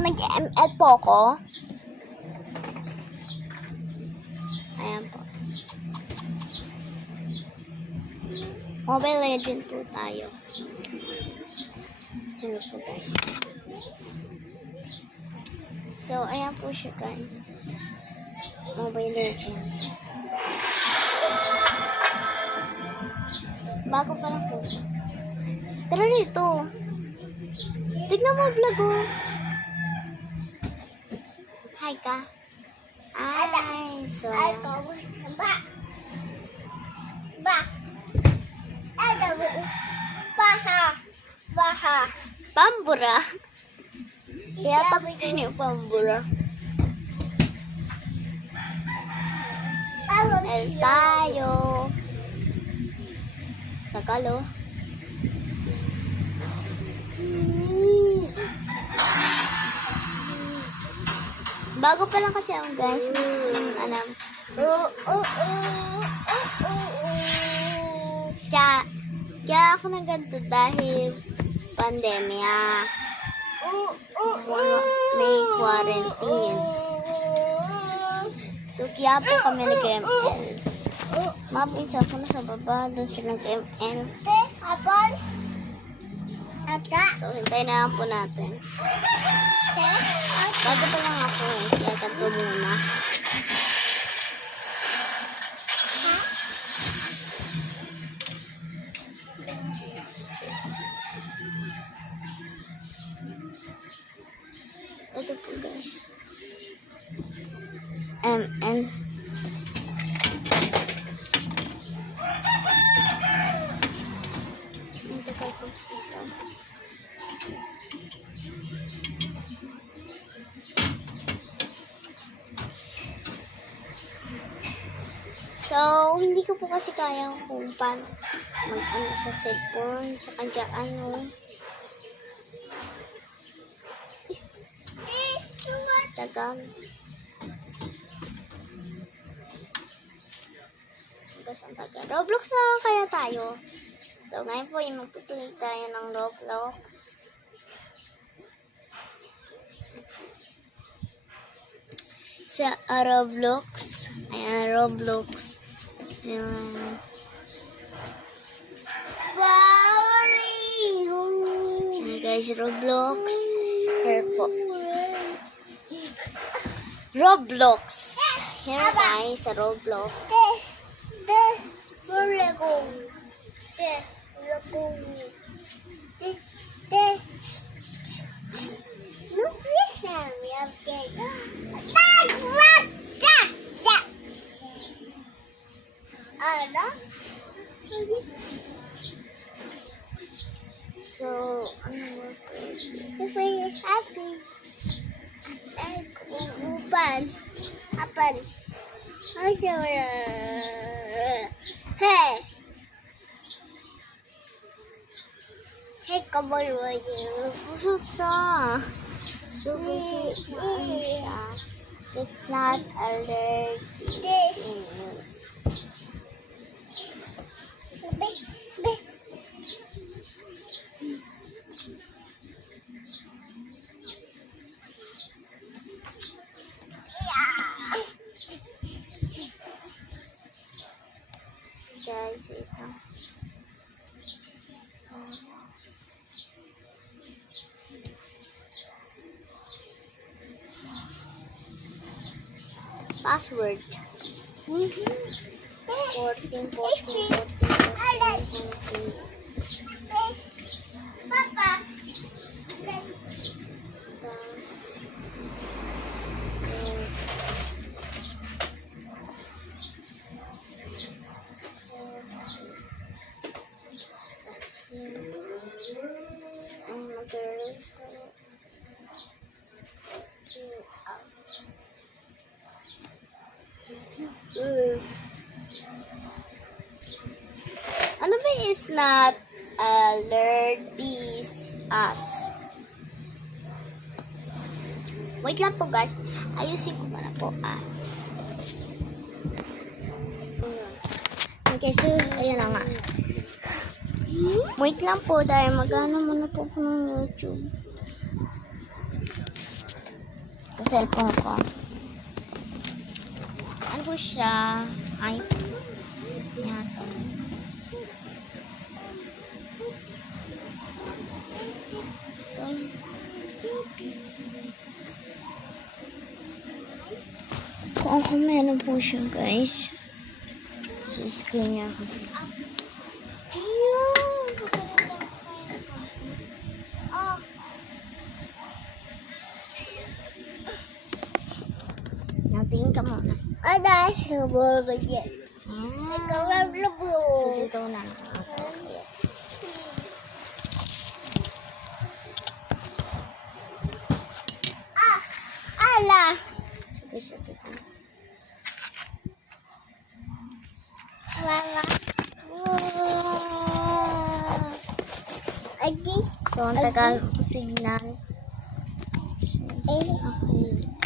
nag-ML po ako. Ayan po. Mobile Legend po tayo. Ano po guys. So, ayan po siya guys. Mobile Legend. Bago pa lang po. Tara dito. Tignan mo vlog oh. Hi ka. Ay, so. Baha. Pambura. Kaya pakita niyo pambura. El tayo. Takalo. Bago pa lang kasi ako guys. Alam. Kaya ako na ganito dahil pandemya. May quarantine. So kaya po kami nag-ML. Mapinsa ko na sa baba. Doon sila nag-ML. So hintayin na lang po natin. Bago pa lang ako eh. Kaya kanto muna. Ito po guys. ML. Ito kayo po. So, hindi ko po kasi kaya kung paano mag-ano sa cellphone. Tsaka dyan ano. Tagang. Ang taga. Roblox na kaya tayo. So, ngayon po yung magpiplay tayo ng Roblox. Sa Roblox. Ayan, Roblox. Ayan. Ayan guys, Roblox. Here po. Roblox. Here guys, sa Roblox. So, ano mo? If I is happy, Apan. Hey! Hey, kabal mo yun. Pusot na. So, kasi, it's not allergic news. Guys, ito. Password. 14. Papa. Ano ba is not allergies us? Wait lang po guys. Ayusin ko muna po. Okay, so ayan na nga. Wait lang po dahil mag-ano muna po ako ng YouTube. sa cellphone ko. Ano po siya? iPhone. Yan. So, kung ako meron po siya, guys. Sa screen niya kasi. Natingin ka muna. Ada semua bagian. Kawan So, lebu. dito na. Alah. Sige siya dito. Mama. Aji. So, ang tagal signal. Eh. Okay.